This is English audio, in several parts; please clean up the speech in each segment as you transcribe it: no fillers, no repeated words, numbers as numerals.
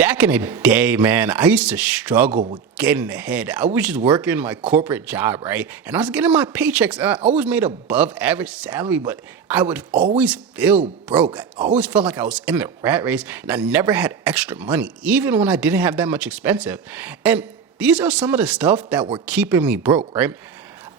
Back in the day, man, I used to struggle with getting ahead. I was just working my corporate job, right? And I was getting my paychecks. And I always made above average salary, but I would always feel broke. I always felt like I was in the rat race and I never had extra money, even when I didn't have that much expensive. And these are some of the stuff that were keeping me broke, right?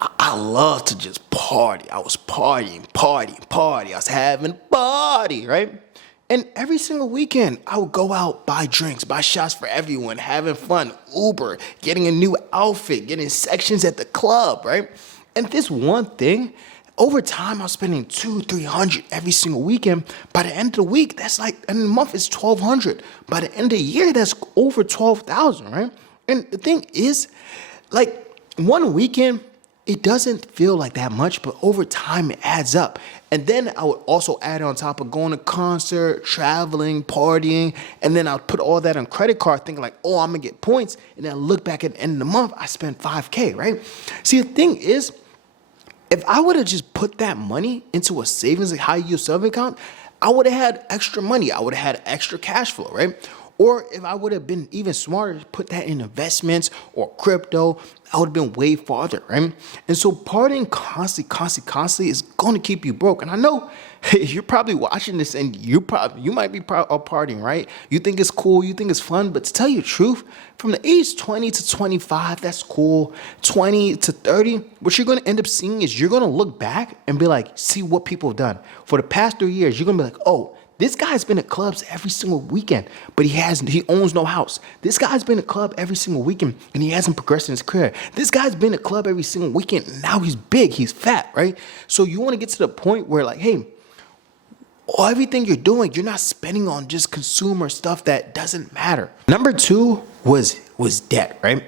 I love to just party. I was party. I was having a party, right? And every single weekend, I would go out, buy drinks, buy shots for everyone, having fun, Uber, getting a new outfit, getting sections at the club, right? And this one thing, over time, I was spending 200-300 every single weekend. By the end of the week, that's like, in a month, it's 1,200. By the end of the year, that's over 12,000, right? And the thing is, like, one weekend, it doesn't feel like that much, but over time it adds up. And then I would also add on top of going to concert, traveling, partying, and then I would put all that on credit card thinking like, oh, I'm gonna get points. And then I look back at the end of the month, I spent 5K, right? See, the thing is, if I would have just put that money into a savings, like high yield savings account, I would have had extra money. I would have had extra cash flow, right? Or if I would have been even smarter, put that in investments or crypto, I would have been way farther, right? And so partying constantly is going to keep you broke. And I know you're probably watching this and you might be partying, right? You think it's cool, you think it's fun, but to tell you the truth, from the age 20 to 25, that's cool. 20 to 30, what you're going to end up seeing is you're going to look back and be like, see what people have done. For the past 3 years, you're going to be like, oh, this guy's been at clubs every single weekend, but he owns no house. This guy's been at club every single weekend and he hasn't progressed in his career. This guy's been at club every single weekend and now he's big, he's fat, right? So you want to get to the point where like, hey, everything you're doing, you're not spending on just consumer stuff that doesn't matter. Number two was debt, right?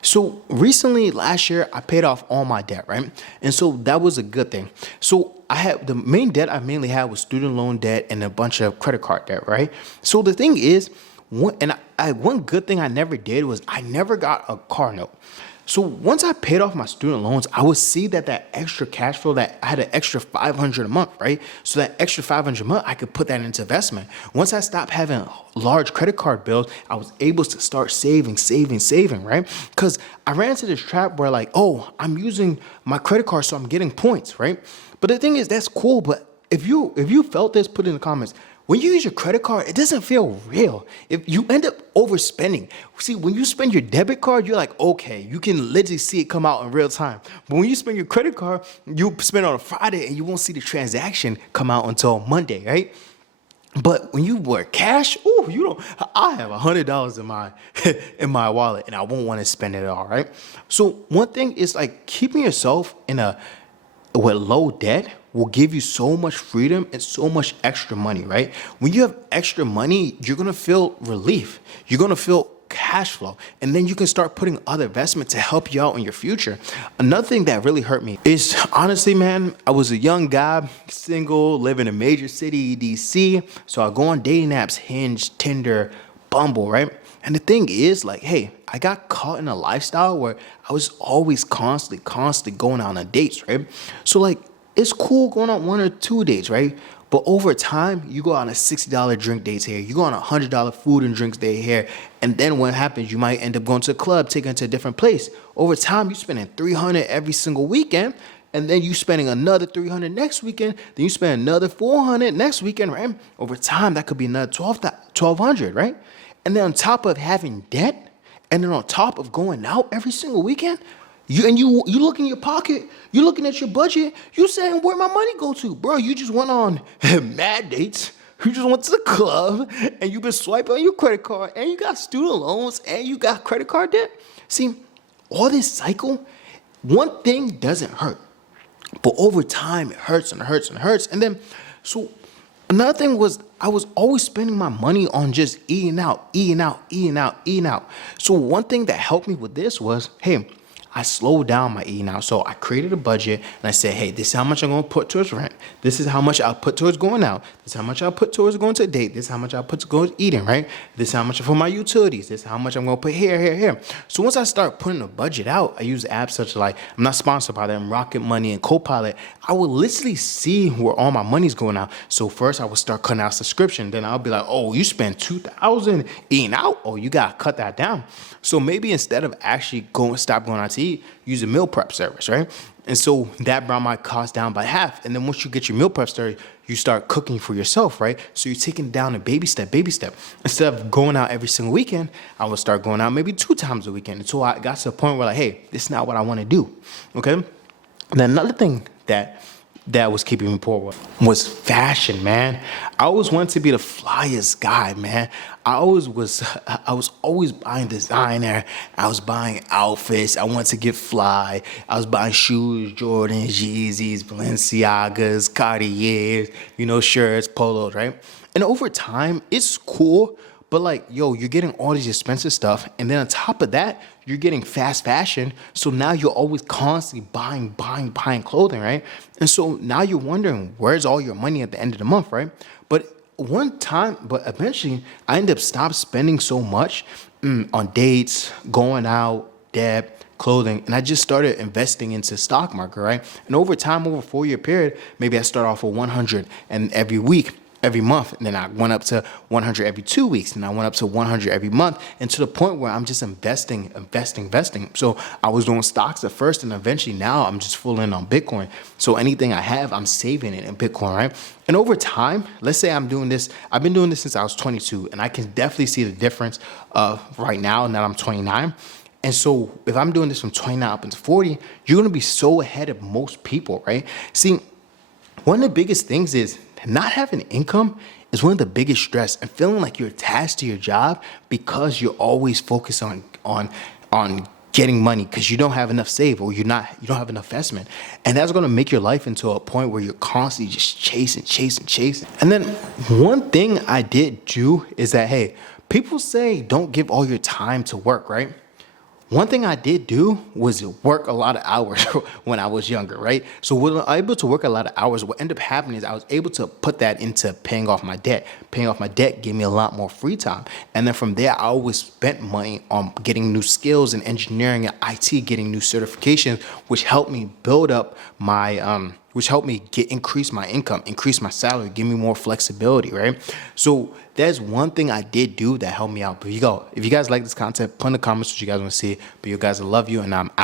So recently, last year, I paid off all my debt, right? And so that was a good thing. So I had the main debt I mainly had was student loan debt and a bunch of credit card debt, right? So the thing is, one good thing I never did was I never got a car note. So once I paid off my student loans, I would see that extra cash flow, that I had an extra 500 a month, right? So that extra 500 a month, I could put that into investment. Once I stopped having large credit card bills, I was able to start saving, right? Because I ran into this trap where like, oh, I'm using my credit card, so I'm getting points, right? But the thing is, that's cool. But if you felt this, put it in the comments. When you use your credit card, it doesn't feel real. If you end up overspending. See, when you spend your debit card, you're like, okay, you can literally see it come out in real time. But when you spend your credit card, you spend on a Friday and you won't see the transaction come out until Monday, right? But when you work cash, I have $100 in my in my wallet and I won't want to spend it all, right? So one thing is like keeping yourself with low debt will give you so much freedom and so much extra money, right? When you have extra money, you're going to feel relief. You're going to feel cash flow. And then you can start putting other investments to help you out in your future. Another thing that really hurt me is honestly, man, I was a young guy, single, living in a major city, DC. So I go on dating apps, Hinge, Tinder, Bumble, right? And the thing is like, hey, I got caught in a lifestyle where I was always constantly going out on dates, right? So like, it's cool going on 1 or 2 dates, right? But over time, you go on a $60 drink dates here. You go on a $100 food and drinks day here. And then what happens, you might end up going to a club, taking it to a different place. Over time, you're spending $300 every single weekend. And then you spending another $300 next weekend. Then you spend another $400 next weekend, right? Over time, that could be another $1,200, right? And then on top of having debt, and then on top of going out every single weekend, you look in your pocket, you looking at your budget, you saying, where my money go to? Bro, you just went on mad dates, you just went to the club, and you've been swiping on your credit card, and you got student loans, and you got credit card debt. See, all this cycle, one thing doesn't hurt, but over time, it hurts. And then, so another thing was I was always spending my money on just eating out. So one thing that helped me with this was, hey, I slowed down my eating out. So I created a budget and I said, hey, this is how much I'm going to put towards rent. This is how much I'll put towards going out. This is how much I'll put towards going to a date. This is how much I'll put towards eating, right? This is how much for my utilities. This is how much I'm going to put here. So once I start putting a budget out, I use apps such as like, I'm not sponsored by them, Rocket Money and Copilot. I would literally see where all my money's going out. So first I would start cutting out subscription. Then I'll be like, oh, you spend $2,000 eating out. Oh, you got to cut that down. So maybe instead of actually stop going out to eat, use a meal prep service, right? And so that brought my cost down by half. And then once you get your meal prep service, you start cooking for yourself, right? So you're taking it down a baby step. Instead of going out every single weekend, I would start going out maybe 2 times a weekend until I got to the point where like, hey, this is not what I want to do, okay? And then another thing that was keeping me poor was fashion, man. I always wanted to be the flyest guy, man. I was always buying designer. I was buying outfits. I wanted to get fly. I was buying shoes, Jordans, Yeezys, Balenciagas, Cartiers, shirts, polos, right? And over time, it's cool. But like, yo, you're getting all these expensive stuff. And then on top of that, you're getting fast fashion. So now you're always constantly buying clothing, right? And so now you're wondering, where's all your money at the end of the month, right? But eventually I ended up stopped spending so much on dates, going out, debt, clothing, and I just started investing into stock market, right? And over time, over a 4-year period, maybe I start off with 100 and every month, and then I went up to 100 every 2 weeks, and I went up to 100 every month, and to the point where I'm just investing. So I was doing stocks at first, and eventually now I'm just full in on Bitcoin. So anything I have, I'm saving it in Bitcoin, right? And over time, let's say I've been doing this since I was 22, and I can definitely see the difference right now that I'm 29. And so if I'm doing this from 29 up into 40, you're going to be so ahead of most people, right? See, one of the biggest things is not having income is one of the biggest stress, and feeling like you're attached to your job because you're always focused on getting money because you don't have enough save, or you don't have enough investment. And that's going to make your life into a point where you're constantly just chasing. And then one thing I did do is that, hey, people say don't give all your time to work, right? One thing I did do was work a lot of hours when I was younger, right? So when I was able to work a lot of hours, what ended up happening is I was able to put that into paying off my debt. Paying off my debt gave me a lot more free time. And then from there, I always spent money on getting new skills in engineering and IT, getting new certifications, which helped me build up my, increase my income, increase my salary, give me more flexibility, right? So there's one thing I did do that helped me out. But if you guys like this content, put in the comments what you guys want to see. But you guys, I love you, and I'm out.